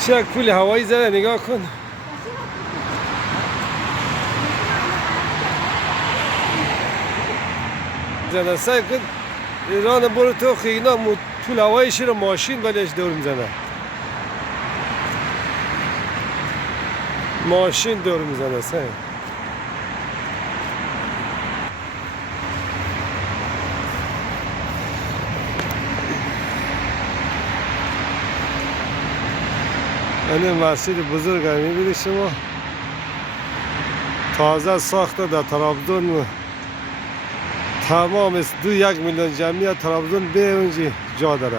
چه پول هوایی زده نگاه کن. زده سعی کن ایران برو تو خینا پول هوایش رو ماشین بلش دور میزنه. ماشین دور میزنه سعی. اینه مسجد بزرگ هم میبینید شما، تازه ساخته در طرابزون. تمام 1 میلیون جمعیت طرابزون به اونجی جا داره.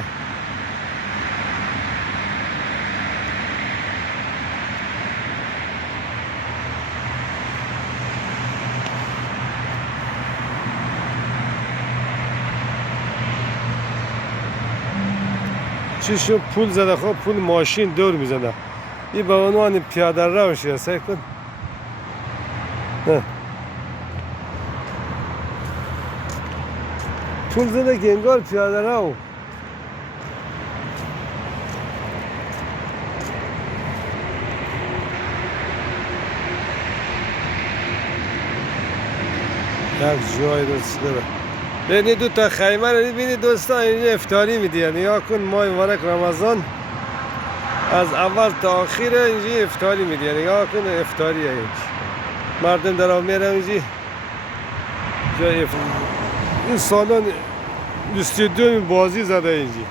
چیشون پول زده، خب پول ماشین دور میزنه. این به عنوان پیاده روشی سعی کن. پول زده که انگار پیاده رو. یک جای رسیده. ببینید دو تا خیمه رو ببینید دوستان، اینجا افطاری میدین. نگاه کن ماه مبارک رمضان از اول تا آخر اینجا افطاری میدین. نگاه کن افطاریه اینجا. مردم در میرن اینجا جای افطاری. این سالن استودیوم بازی زده اینجا.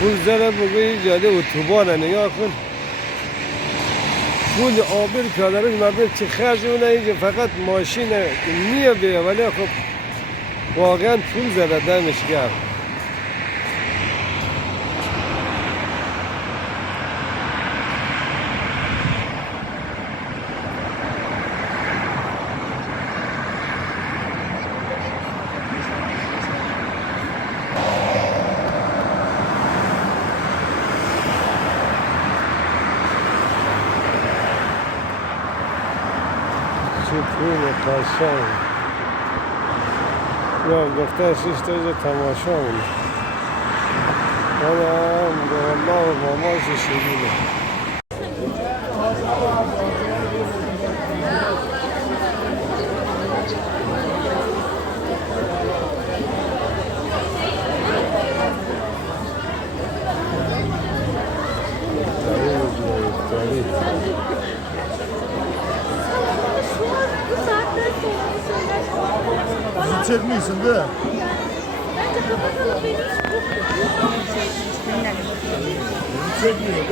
پول زده بگوی جاده اتوبانه. نگاه کن پول آبر پیاده رو مردم چه خرج اونه اینجا، فقط ماشینه که میه بیه، ولی خب واقعا پول زده دمش گرم. چون قشنگ یا دختر شش تا اینجا تماشا مونه. والله و ماماش شیرینه. Çekmiyorsun değil mi? Bence kapatalım, beni hiç bu çekmiyor.